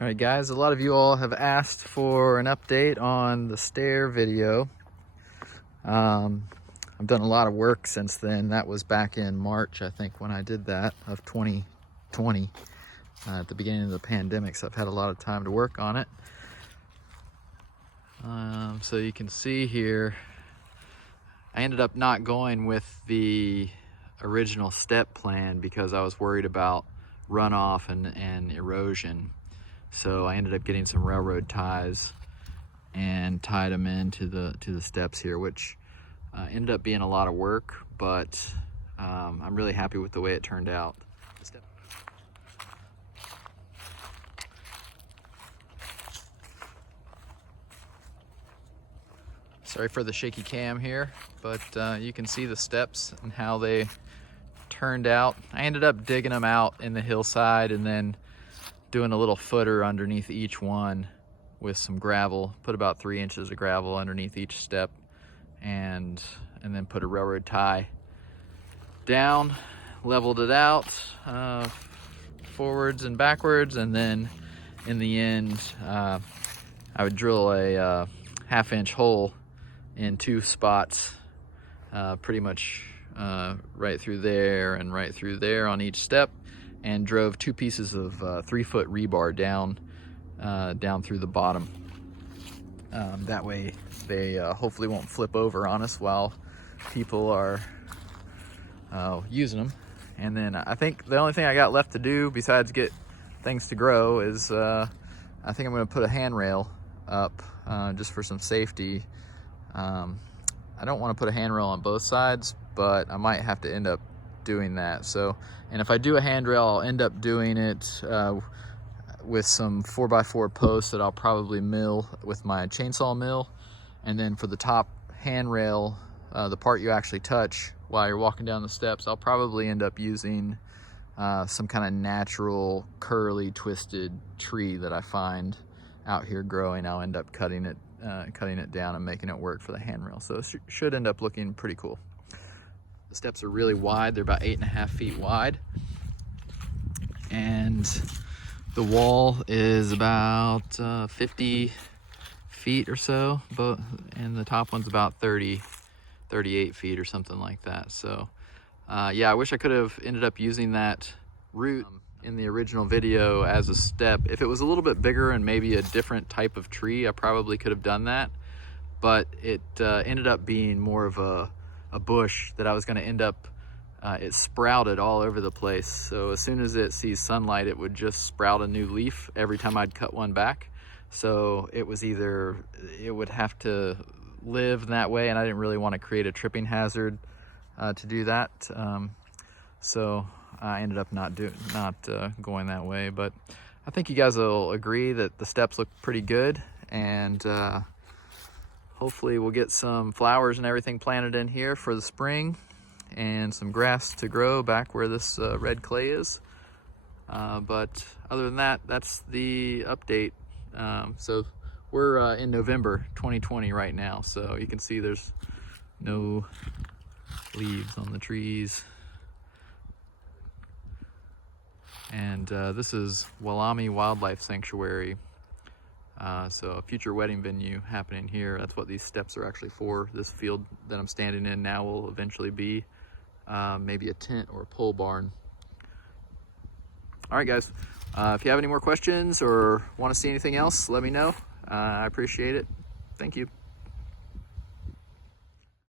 All right, guys, a lot of you all have asked for an update on the stair video. I've done a lot of work since then. That was back in March, I think, when I did that, of 2020, at the beginning of the pandemic, so I've had a lot of time to work on it. So you can see here, I ended up not going with the original step plan because I was worried about runoff and erosion. So I ended up getting some railroad ties and tied them into the steps here, which ended up being a lot of work, but I'm really happy with the way it turned out. Sorry for the shaky cam here, but you can see the steps and how they turned out. I ended up digging them out in the hillside and then doing a little footer underneath each one with some gravel. Put about 3 inches of gravel underneath each step and then put a railroad tie down, leveled it out forwards and backwards, and then in the end I would drill a 1/2-inch hole in 2 spots, pretty much right through there and right through there on each step, and drove 2 pieces of 3-foot rebar down through the bottom. That way they hopefully won't flip over on us while people are using them. And then I think the only thing I got left to do besides get things to grow is I think I'm going to put a handrail up just for some safety. I don't want to put a handrail on both sides, but I might have to end up doing that. So, and if I do a handrail, I'll end up doing it with some 4x4 posts that I'll probably mill with my chainsaw mill. And then for the top handrail, the part you actually touch while you're walking down the steps, I'll probably end up using some kind of natural curly twisted tree that I find out here growing. I'll end up cutting it down and making it work for the handrail. So it should end up looking pretty cool. The steps are really wide. They're about 8.5 feet wide. And the wall is about 50 feet or so, and the top one's about 38 feet or something like that. So yeah, I wish I could have ended up using that root in the original video as a step. If it was a little bit bigger and maybe a different type of tree, I probably could have done that, but it ended up being more of a bush that I was going to end up, it sprouted all over the place. So as soon as it sees sunlight, it would just sprout a new leaf every time I'd cut one back. So it was either, it would have to live in that way, and I didn't really want to create a tripping hazard to do that. So I ended up not going that way, but I think you guys will agree that the steps look pretty good, and hopefully we'll get some flowers and everything planted in here for the spring and some grass to grow back where this red clay is. But other than that, that's the update. So we're in November 2020 right now, so you can see there's no leaves on the trees. And this is Walami Wildlife Sanctuary. So a future wedding venue happening here. That's what these steps are actually for. This field that I'm standing in now will eventually be maybe a tent or a pole barn. All right, guys, if you have any more questions or want to see anything else, let me know. I appreciate it. Thank you.